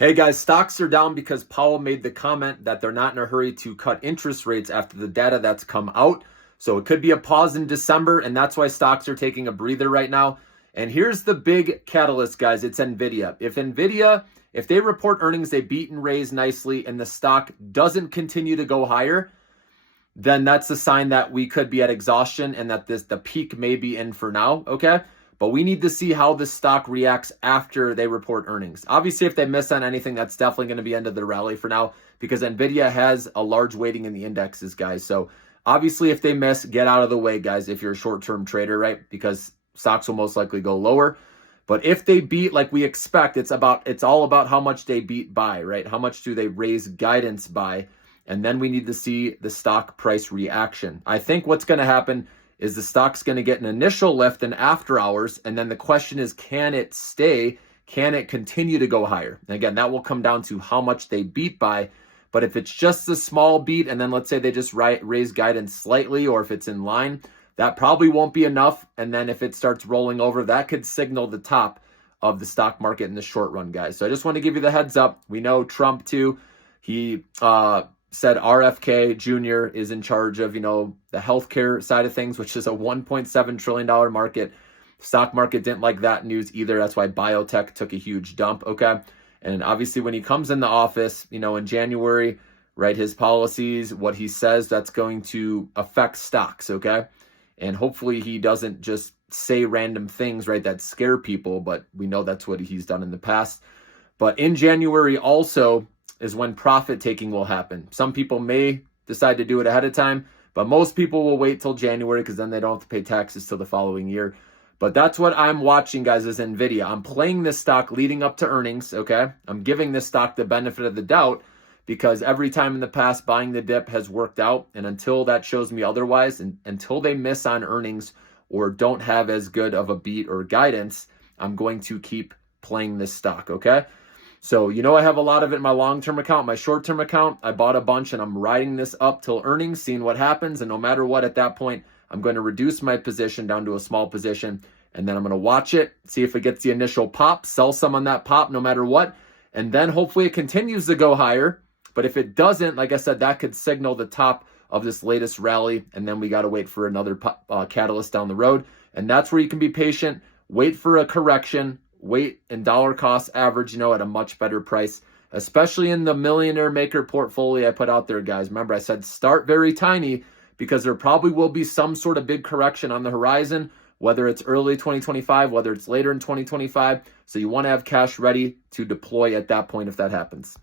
Hey guys, stocks are down because Powell made the comment that they're not in a hurry to cut interest rates after the data that's come out. So it could be a pause in December, and that's why stocks are taking a breather right now. And here's the big catalyst, guys. It's Nvidia. If they report earnings, they beat and raise nicely, and the stock doesn't continue to go higher, then that's a sign that we could be at exhaustion and that the peak may be in for now, okay? But we need to see how the stock reacts after they report earnings. Obviously, if they miss on anything, that's definitely going to be end of the rally for now because Nvidia has a large weighting in the indexes, guys. So obviously, if they miss, get out of the way, guys, if you're a short-term trader, right? Because stocks will most likely go lower. But if they beat like we expect, it's all about how much they beat by, right? How much do they raise guidance by? And then we need to see the stock price reaction. I think what's going to happen is the stock's going to get an initial lift in after hours. And then the question is, can it stay? Can it continue to go higher? And again, that will come down to how much they beat by. But if it's just a small beat, and then let's say they just raise guidance slightly, or if it's in line, that probably won't be enough. And then if it starts rolling over, that could signal the top of the stock market in the short run, guys. So I just want to give you the heads up. We know Trump too. He said RFK Jr. is in charge of, the healthcare side of things, which is a $1.7 trillion market. Stock market didn't like that news either. That's why biotech took a huge dump, okay? And obviously when he comes in the office, in January, right, his policies, what he says, that's going to affect stocks, okay? And hopefully he doesn't just say random things, right, that scare people, but we know that's what he's done in the past. But in January also is when profit taking will happen. Some people may decide to do it ahead of time, but most people will wait till January because then they don't have to pay taxes till the following year. But that's what I'm watching, guys, is Nvidia. I'm playing this stock leading up to earnings, okay? I'm giving this stock the benefit of the doubt because every time in the past buying the dip has worked out. And until that shows me otherwise, and until they miss on earnings or don't have as good of a beat or guidance, I'm going to keep playing this stock, okay? So, I have a lot of it in my long-term account. My short-term account, I bought a bunch and I'm riding this up till earnings, seeing what happens. And no matter what, at that point, I'm going to reduce my position down to a small position. And then I'm going to watch it, see if it gets the initial pop, sell some on that pop no matter what. And then hopefully it continues to go higher. But if it doesn't, like I said, that could signal the top of this latest rally. And then we got to wait for another catalyst down the road. And that's where you can be patient, wait for a correction, wait and dollar cost average, at a much better price, especially in the millionaire maker portfolio I put out there, guys. Remember, I said start very tiny because there probably will be some sort of big correction on the horizon, whether it's early 2025, whether it's later in 2025. So you want to have cash ready to deploy at that point if that happens.